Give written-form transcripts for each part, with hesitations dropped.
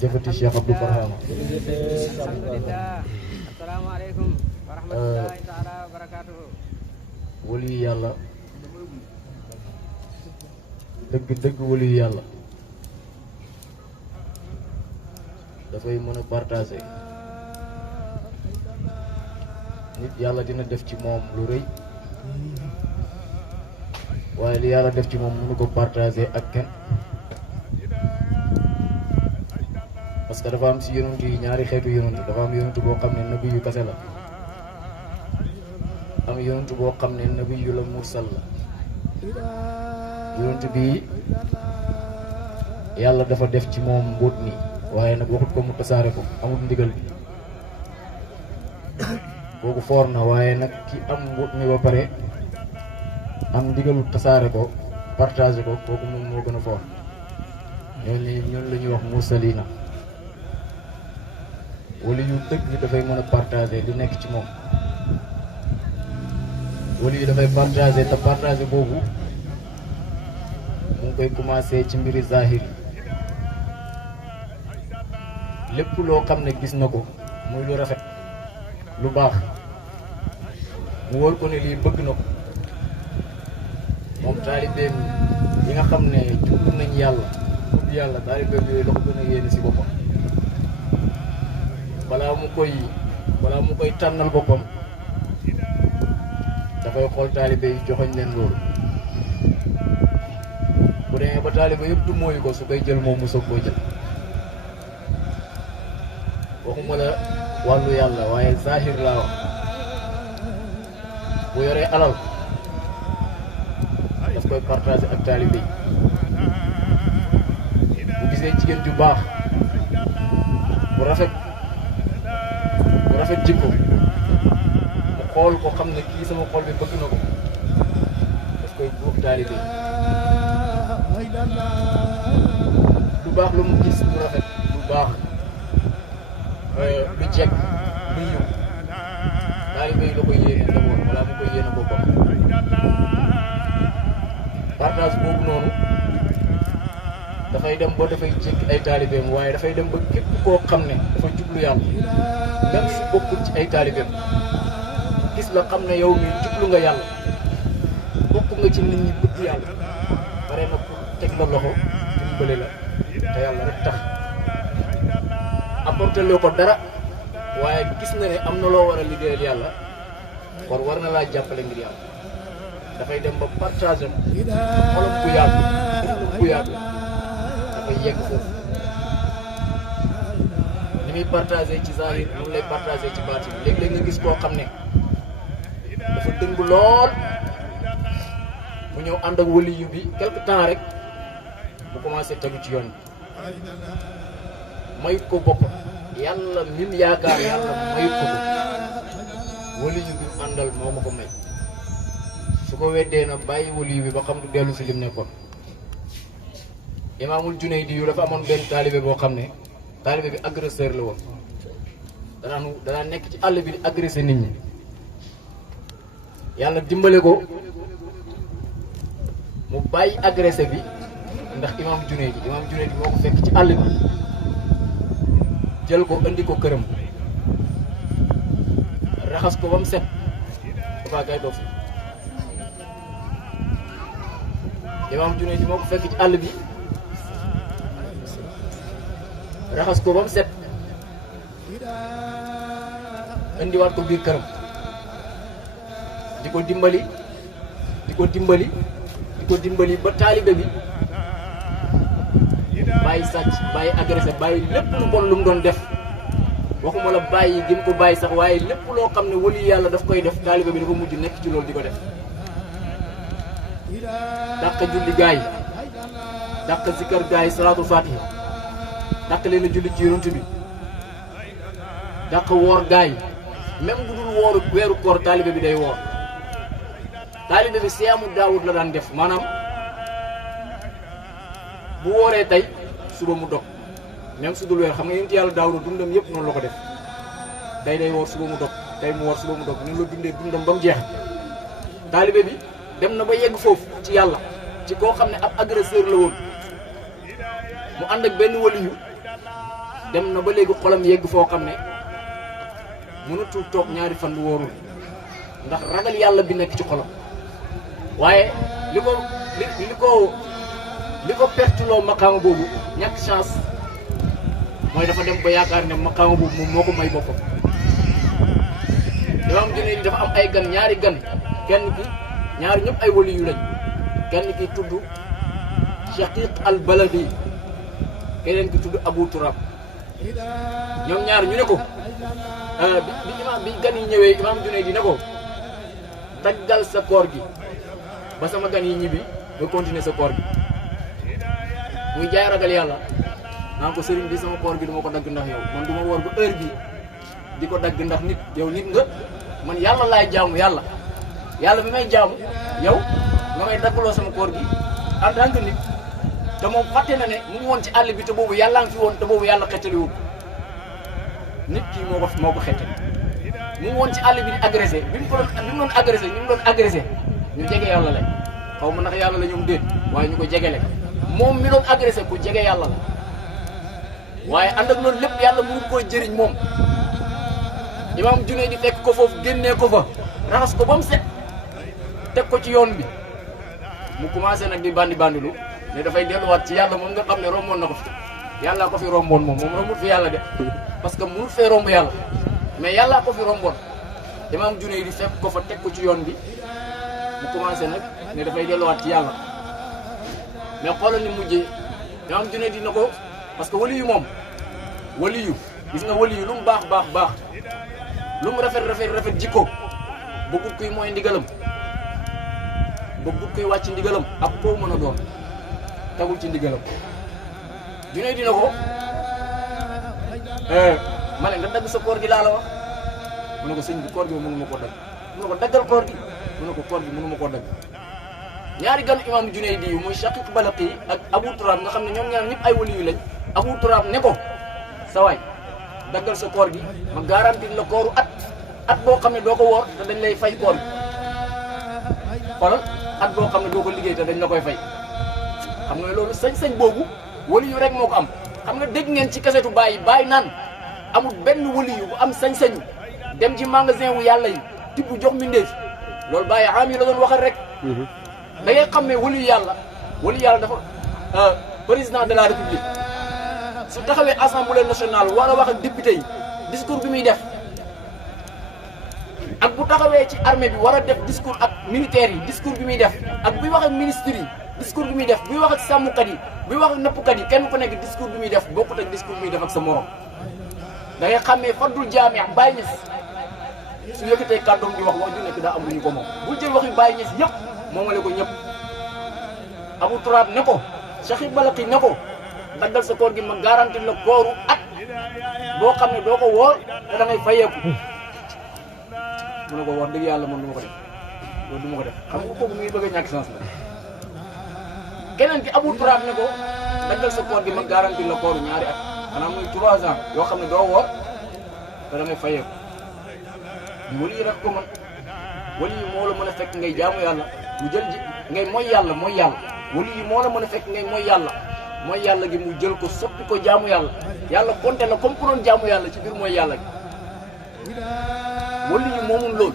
jërëjëfati Cheikh Abdou Barham. Assalamualaikum warahmatullahi taala wabarakatuh. wali yàlla dëgg wali yàlla dafay mën a partager nit yàlla dina def ci moom lu rëy waaye li yàlla def ci moom mënu ko partager ak kenn parce que dafa am si yonent yi ñaari xeetu yonent dafa am yonent boo xam ne nabi yu kase la am yonent boo xam ne nabi yu la mursal la yonent bi yàlla dafa def ci moom mbóot mi waaye nag waxut ko mu tasaare ko amul ndigal bi kooku foor na waaye nag ki am mbóot mi ba pare am ndigalu tasaare ko partager ko kooku moom moo gën a foor ñoon la ñuy wax mursalina wala yu dëgg bi dafay mën a partager li nekk ci moom wala yu dafay partager te partager boobu mu ngi koy commencer ci mbiri zahir lépp loo xam ne gis na ko muy lu rafet lu baax mu wóor ko ne lii bëgg na ko moom taalibeem yi nga xam ne jublu nañ yàlla bëgg yàlla taalibeem yooyu la ko gën a yéene si boppam balaa mu koy tànnal boppam dafay xool taalibe yi joxoñ leen loolu bu demee ba taalibe yëpp du mooyu ko su koy jël moom mu soog koy jël waxuma la wàllu yàlla waaye zahir laa wax bu yoree alal daf koy partager ak taalibe yi bu gisee jigéen ju baax bu rafet jikko mu xool ko xam ne kii sama xol bi bëgg na ko daf koy buux taalibe yi lu baax lu mu gis lu rafet lu baax lu jekk lu yiw taalibe yi la koy yéene d'abord balaa mu koy yéene boppam partage boobu noonu dafay dem ba dafay jékki ay taalibeem waaye dafay dem ba képp koo xam ne dafa jublu yàlla même su bokkul ci ay taalibeem gis la xam ne yow mi jublu nga yàlla bokk nga ci nit ñi bëgg yàlla pare na pour teg la loxo dimbale la te yàlla rek tax apporté loo ko dara waaye gis na ne am na loo war a liggéeyal yàlla kon war na laa jàppale ngir yàlla dafay dem ba partage am xolam bu yaatu dënnam bu yaatu dafay yegg foofu ni muy partagé ci zahir moom lay partagé ci baatin léeg-léeg nga gis koo xam ne dafa dëng lool mu ñëw ànd ak waliyu bi quelque temps rek bu commencé tegu ci yoon bi mayut ko boppam yàlla mim yaakaar yàlla mayut ko waliyu bi àndal moo ma ko may su ko weddee na bàyyi waliyu bi ba xam du dellu si lim nekkoon imaamul Junaydi yu dafa amoon benn taalibe boo xam ne taalibe bi agresseur la woon danaa nekk ci àll bi di agressé nit ñi yàlla dimbale ko mu bàyyi agressé bi ndax imaam Junaydi moo ko fekk ci àll bi jël ko indi ko këram raxas ko ba mu set dafa kay dof imaam Junaydi moo ko fekk ci àll bi raxas ko ba mu set indiwaat ko biir këram di ko dimbali ba taalibe bi bàyyi sàcc bàyyi agressé bàyyi lépp lu bon lu mu doon def waxuma la bàyyi gi mu ko bàyyi sax waaye lépp loo xam ne wali yàlla daf koy def taalibe bi dafa mujj nekk ci loolu di ko def dàq julli gaa yi dàq zikar gaa yi salaatul fatiha dàq leen a julli ci yonent bi dàq woor gaa yi même bu dul wooru weeru koor taalibe bi day woor taalibe bi siyaamu daawud la daan def maanaam bu wooree tey suba mu dog même su dul weer xam nga yonent yàlla daawud dundam yëpp noonu la ko def tey day woor suba mu dog tey mu woor suba mu dog noonu la dundee dundam ba mu jeex taalibe bi dem na ba yegg foofu ci yàlla ci koo xam ne ab agresseur la woon mu ànd ak benn waliyu dem na ba léegi xolam yegg foo xam ne mënatul toog ñaari fan lu wóorul ndax ragal yàlla bi nekk ci xolam waaye li ko perteloo maqaama boobu ñàkk chance mooy dafa dem ba yaakaar ne maqaama boobu moom moo ko may boppam. Imaam Junayd dafa am ay gan ñaari gan kenn ki ñaari ñëpp ay wali yu lañ kenn ki tudd Shaqiq al-Balaghi keneen ki tudd Abu Turab ñoom ñaar ñu ne ko bi gan yi ñëwee Imaam Junayd ne ko daggal sa koor gi ba sama gan yi ñibbi nga continuer sa koor gi muy jaay ragal yàlla naan ko sëriñ bi sama koor gi duma ko dagg ndax yow man duma woor ba heure bi di ko dagg ndax nit yow nit nga man yàlla laay jaamu yàlla bi may jaamu yow nga may daggaloo sama koor gi en tant que nit te moom fàtte na ne mu ngi woon ci àll bi te boobu yàlla ngi fi woon te boobu yàlla xettaliwul nit kii moo ko xettali mu ngi woon ci àll bi di agressé bi mu doon agressé ñu jege yàlla la xaw ma ndax yàlla la ñoom déet waaye ñu ko jegele moom mi doon agressé ku jege yàlla la waaye ànd ak loolu lépp yàlla mënu koo jëriñ moom Imaam Junayd di fekk ko foofu génnee ko fa raxas ko ba mu set teg ko ci yoon bi mu commencé nag di bandilu ne dafay delluwaat ci yàlla moom nga xam ne romboon na ko fi yàllaa ko fi romboon moom rombut fi yàlla de parce que mënul fee romb yàlla mais yàllaa ko fi romboon Imaam Junayd di fekk ko fa teg ko ci yoon bi mu commencé nag ne dafay delluwaat ci yàlla mais xoolal ni mujjee Imaam Junayd dina ko parce que waliyu moom waliyu gis nga waliyu lu mu baax lu mu rafet jikko bëggut kuy mooy ndigalam bëggut kuy wàcc ndigalam ak koo mën a doon tagul ci ndigalam Junayd dina ko ma ne nga dagg sa koor gi laa la wax mu ne ko sëñ bi koor gi mënu ma koo dagg mu ne ko daggal koor gi mu ne ko koor gi mënu ma koo dagg ñaari ganu Imaam Junayd yi muy Shaqiq Balaghi ak Abu Turab nga xam ne ñoom ñaar ñëpp ay waliyu lañ Abu Turab ne ko sa waay daggal sa koor gi ma garanti la kooru at boo xam ne doo ko woor te dañ lay fay koor gi xoolal at boo xam ne doo ko liggéey te dañ la koy fay xam nga loolu sañ-sañ boobu waliyu rek moo ko am xam nga dégg ngeen ci kasetu bàyyi naan amul benn waliyu bu am sañ-sañu dem ci magasin wu yàlla yi tibb jox mbindeef loolu bàyyi am yi la doon waxal rek da ngay xam ne waliyu yàlla dafa président de la république su taxawee assemblée nationale war a wax ak député yi discours bi muy def ak bu taxawee ci armée bi war a def discours ak militaires yi discours bi muy def ak buy wax ak ministres yi discours bi muy def buy wax ak sàmmkat yi buy wax ak nappkat yi kenn ku nekk discours bi muy def bokkut ak discours bi muy def ak sa morom da ngay xàmmee fardul jaami' Baye Niass su yëkkatee kàddoom di wax ju nekk daa am lu ñu ko moom bul jël waxi Baye Niass yëpp moomale ko ñëpp Abu Turab ne ko Shaqiq Balaghi ne ko daggal sa koor gi ma garanti la kooru at boo xam ne doo ko woor te da ngay fayeeku mu ne ko wax dëgg yàlla man du ma ko def loolu du ma ko def xam nga kooku muy bëgg a ñàkk chance la keneen ki Abu Turab ne ko daggal sa koor gi ma garanti la kooru ñaari at maanaam muy 3 ans yoo xam ne doo woor te da ngay fayeeku wali yi rek ko man wali yi moo la mën a fekk ngay jaamu yàlla mu jël ji ngay mooy yàlla wali yi moo la mën a fekk ngay mooy yàlla gi mu jël ko soppi ko jaamu yàlla konte la comme ku doon jaamu yàlla ci biir mooy yàlla gi wali yi moomul loolu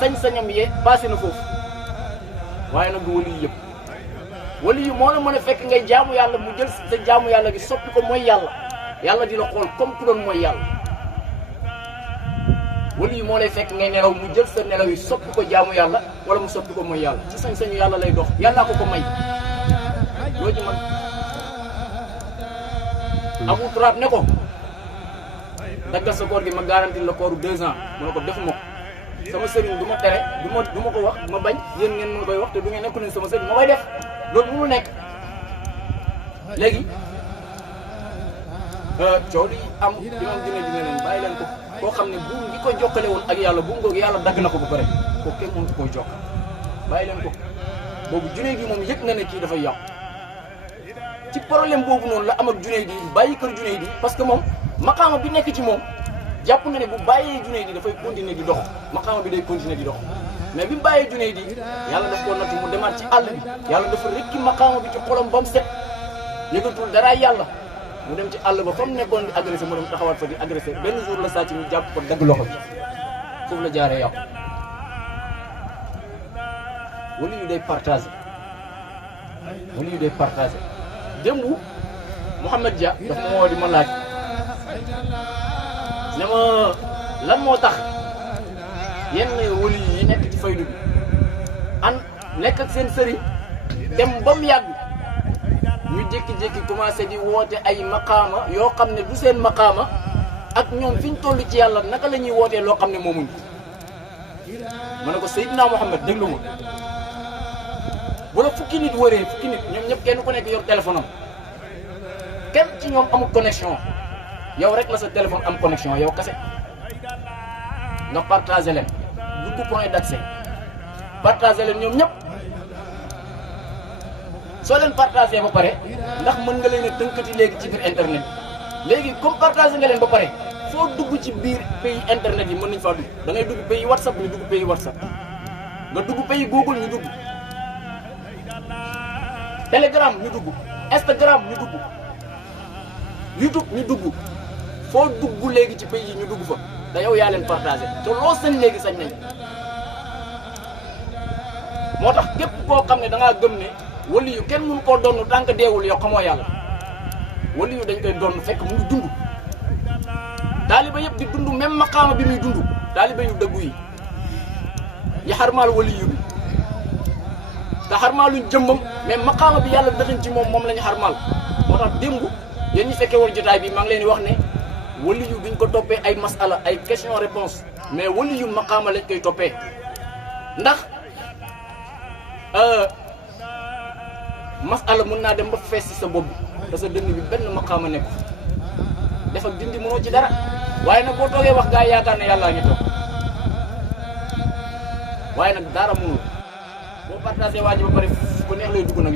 sañ-sañam yee passé na foofu waaye nag du wali yi yëpp wali yi moo la mën a fekk ngay jaamu yàlla mu jël sa jaamu yàlla gi soppi ko mooy yàlla di la xool comme ku doon mooy yàlla wali yi moo lay fekk ngay nelaw mu jël sa nelaw yi soppi ko jaamu yàlla wala mu soppi ko mooy yàlla ci sañ-sañu yàlla lay dox yàllaa ko may loo ci man Abu Turab ne ko daggal sa koor gi ma garanti la kooru 2 ans mu ne ko defuma ko sama sëriñ du ma tere du ma ko wax ma bañ yéen ngeen ma koy wax te du ngeen nekku ne sama sëriñ ma koy def loolu mënul nekk léegi coow li am Imaam Junayd dina leen bàyyi leen ko koo xam ne buum gi ko jokkale woon ak yàlla buum googu yàlla dagg na ko ba pare kooku kenn mënut koy jokk bàyyi leen ko boobu Junayd gi moom yëg na ne kii dafay yàqu ci problème boobu noonu la am ak Junayd yi bàyyi kër Junayd yi parce que moom maqaama bi nekk ci moom jàpp na ne bu bàyyee Junayd yi dafay continuer di dox maqaama bi day continuer di dox mais bi mu bàyyee Junayd yi yàlla daf koo nattu mu demaat ci àll bi yàlla dafa rekki maqaama bi ci xolam ba mu set yëgatul dara yàlla mu dem ci àll ba fa mu nekkoon di agressé mu dem taxawaat fa di agressé benn jour la sàcc ñu jàpp ko dagg loxo bi foofu la jaaree yàqu. wala yu day partagé wala yu day partagé démb Mouhamed Dia daf ma woo di ma laaj ne ma lan moo tax yenn wali yi nekk ci faydu bi nekk ak seen sëriñ dem ba mu yàgg ñu jékki-jékki commencé di woote ay maqaama yoo xam ne du seen maqaama ak ñoom fi ñu toll ci yàlla naka la ñuy wootee loo xam ne moomuñ ko. ma ne ko Seydina Mouhamed déglu ma bu la fukki nit wëree fukki nit ñoom ñëpp kenn ku nekk yor téléphone am kenn ci ñoom amul connexion yow rek la sa téléphone am connexion yow kese nga partagé leen dugg point d'accès partagé leen ñoom ñëpp soo leen partagé ba pare ndax mën nga leen a tënkati léegi ci biir internet léegi comme partagé nga leen ba pare foo dugg ci biir pays internet yi mën nañ faa dugg da ngay dugg pays WhatsApp ñu dugg pays WhatsApp nga dugg pays Google ñu dugg Telegram ñu dugg Instagram ñu dugg YouTube ñu dugg foo dugg léegi ci pays yi ñu dugg fa da yow yaa leen partagé te loo sañ léegi sañ nañ moo tax képp koo xam ne da ngaa gëm ne wali yu kenn mënu koo donn tant que deewul yow xamoo yàlla wali yu dañ koy donn fekk mu ngi dund taaliba yëpp di dund même maqaama bi muy dund taaliba yu dëggu yi yi xarmaal wali yu bi te xarmaaluñ jëmmam mais maqaama bi yàlla dëxañ ci moom la ñu xarmaal moo tax démb yéen ñi fekkee woon jotaay bi maa ngi leen di wax ne wali yu duñ ko toppee ay masala ay question réponse mais wali yu maqaama lañ koy toppee ndax masala mën naa dem ba fees ci sa bopp te sa dënn bi benn maqaama nekk def ak dindi mënoo ci dara waaye nag boo toogee wax gaa yi yaakaar ne yàllaa ngi toog waaye nag dara mënul boo partagé waa ji ba pare fu ko neex lay dugg nag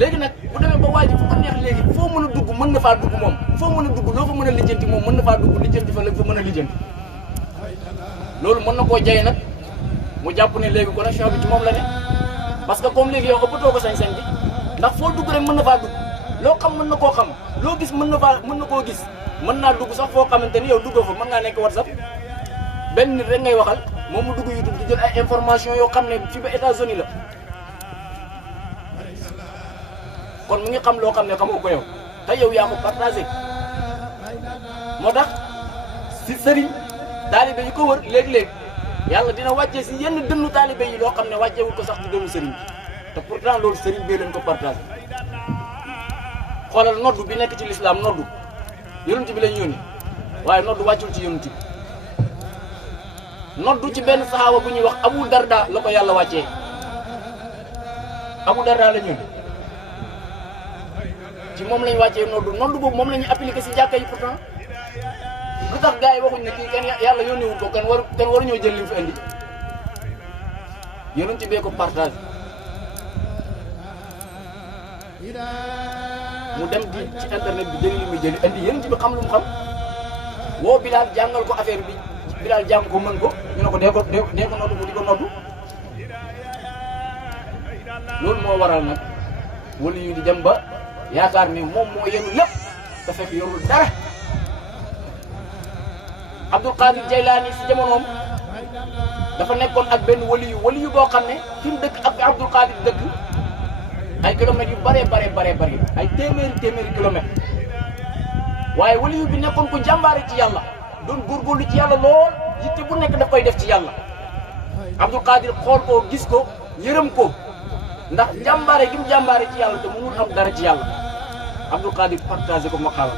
léegi nag bu demee ba waa ji fu ko neex léegi foo mën a dugg mën na faa dugg moom foo mën a dugg loo fa mën a lijjanti moom mën na faa dugg lijjanti fa la fa mën a lijjanti loolu mën na koo jay nag mu jàpp ne léegi connexion bi ci moom la ne parce que comme léegi yow ëppatoo ko sañ-sañ bi ndax foo dugg rek mën na faa dugg loo xam mën na koo xam loo gis mën na koo gis mën naa dugg sax foo xamante ni yow duggoo fa mën ngaa nekk WhatsApp benn nit rek ngay waxal moom mu dugg YouTube di jël ay information yoo xam ne fi ba États-Unis la kon mu ngi xam loo xam ne xamoo ko yow te yow yaa ko partagé moo tax si sëriñ taalibe yi ko wër léeg-léeg yàlla dina wàccee si yenn dënnu taalibe yi loo xam ne wàcceewul ko sax ci dënnu sëriñ bi te pourtant loolu sëriñ bee leen ko partagé xoolal noddu bi nekk ci lislaam noddu yonent bi lañ yónni waaye noddu wàccul ci yonent bi noddu ci benn saxaaba bu ñuy wax Abu Darda la ko yàlla wàccee Abu Darda lañ yónni ci moom lañ wàccee noddu boobu moom la ñuy appliqué si jàkka yi pourtant lu tax gars yi waxuñ ne kii kenn yàlla yónniwul ko kenn waruñoo jël li mu fi indi yonent bee ko partage mu dem di ci internet bi jëli li muy jëli indi yonent bi xam lu mu xam woo Bilaal jàngal ko affaire bi Bilaal jàng ko mën ko ñu ne ko dee ko noddu mu di ko noddu loolu moo waral nag wali yu di dem ba yaakaar ni moom moo yenu lépp te fekk yorul dara Abdul Qadir Jaylaani si jamonoom dafa nekkoon ak benn wali yu boo xam ne fi mu dëkk ak Abdul Qadir dëkk ay kilomètres yu bare ay téeméeri kilomètres waaye wali yu bi nekkoon ko jàmbaare ci yàlla doon góorgóorlu ci yàlla lool yitte bu nekk daf koy def ci yàlla Abdul Qadir xool ko gis ko yërëm ko ndax jàmbaare gi mu jàmbaare ci yàlla te mënul am dara ci yàlla Abdul Qadir partagé ko maqaama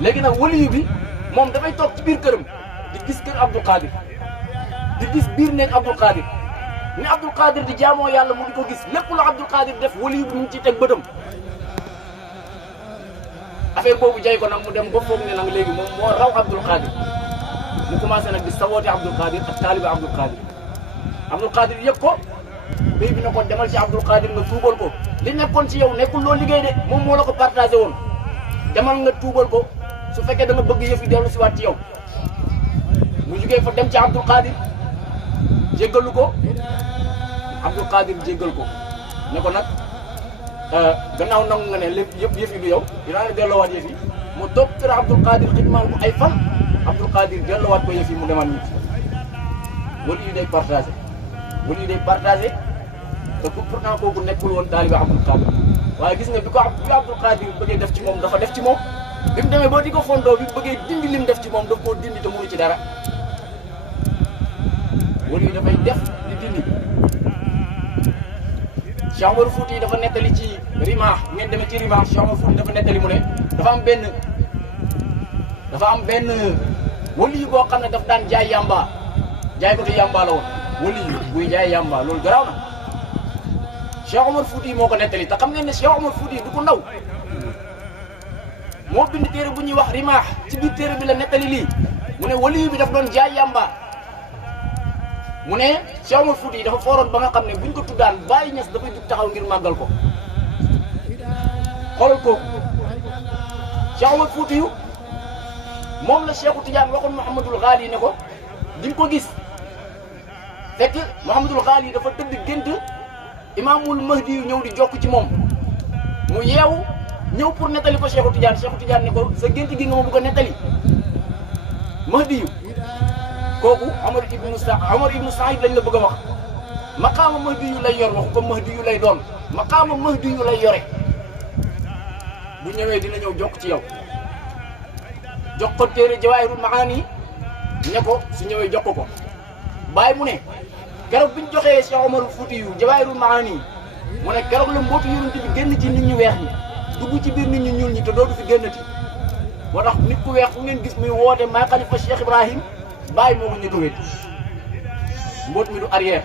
léegi nag wali yu bi moom dafay toog ci biir këram di gis kër Abdul Qadir di gis biir nekk Abdul Qadir ni Abdul Qadir di jaamoo yàlla mu di ko gis lépp lu Abdul Qadir def wali yu bi mu ngi ciy teg bëtam affaire boobu jay ko nag mu dem ba foog ne nag léegi moom moo raw Abdul Qadir mu commencé nag di sawoote Abdul Qadir ak taaliba Abdul Qadir yëpp ko béy bi na ko demal ci Abdul Qadir nga tuubal ko li nekkoon ci yow nekkul loo liggéey de moom moo la ko partagé woon demal nga tuubal ko su fekkee da nga bëgg yëf yi dellu si waat ci yow mu jugee fa dem ci Abdul Qadir jéggalu ko Abdul Qadir jéggal ko ne ko nag gannaaw nangu nga ne lépp yëpp yëf yi du yow dinaa la delloowaat yëf yi mu toog kër Abdul Qadir xidmaal ko ay fan Abdul Qadir delloowaat ko yëf yi mu demal ñibbi wali yu day partagé wali yu day partagé te pourtant kooku nekkul woon taaliba Abdul Qadir waaye gis nga bi ko Abdul Qadir bëggee def ci moom dafa def ci moom bi mu demee boo di ko fondoo bi bëggee dindi lim def ci moom daf koo dindi te mënu ci dara wali yu dafay def di dindi Cheikh Omar Fouti dafa nettali ci Rimah ngeen demee ci Rimah Cheikh Omar Fouti dafa nettali mu ne dafa am benn wali yu boo xam ne daf daan jaay yamba jaay ko te yamba la woon wali yu buy jaay yamba loolu garaaw na Cheikh Omar Fouti moo ko nettali te xam ngeen ne Cheikh Omar Fouti du ko ndaw moo bind téere bu ñuy wax Rimah ci biir téere bi la nettali lii mu ne wali yu bi daf doon jaay yamba mu ne Cheikh Omar Fouti dafa fooroon ba nga xam ne buñ ko tuddaan Baye Niass dafay jug taxaw ngir màggal ko xoolal kooku Cheikh Omar Fouti yu moom la Cheikhu Tidiane waxoon Mouhamadul Ghali ne ko di nga ko gis fekk Mouhamadul Ghali dafa tëdd gént Imaamul Mahdi yu ñëw di jokk ci moom mu yeewu ñëw pour nettali ko Cheikhu Tidiane ne ko sa gént gi nga ma bëgg a nettali Mahdi yu kooku Omar ibnu Saïd lañ la bëgg a wax maqaama Mahdi yu lay yor waxu ko Mahdi yu lay doon maqaama Mahdi yu lay yore bu ñëwee dina ñëw jokk ci yow jox ko téere Jawaahirul Maani ne ko su ñëwee jox ko bàyyi mu ne keroog bi ñu joxee Cheikh Omar Fouti yu Jawaahirul Maani mu ne keroog la mbootu yonent bi génn ci nit ñu weex ñi dugg ci biir nit ñu ñuul ñi te dootu fi génnati moo tax nit ku weex fu ngeen gis muy woote maay xalifa Cheikh Ibrahim bàyyi moo ko ñu ko wét mboot mi du arrière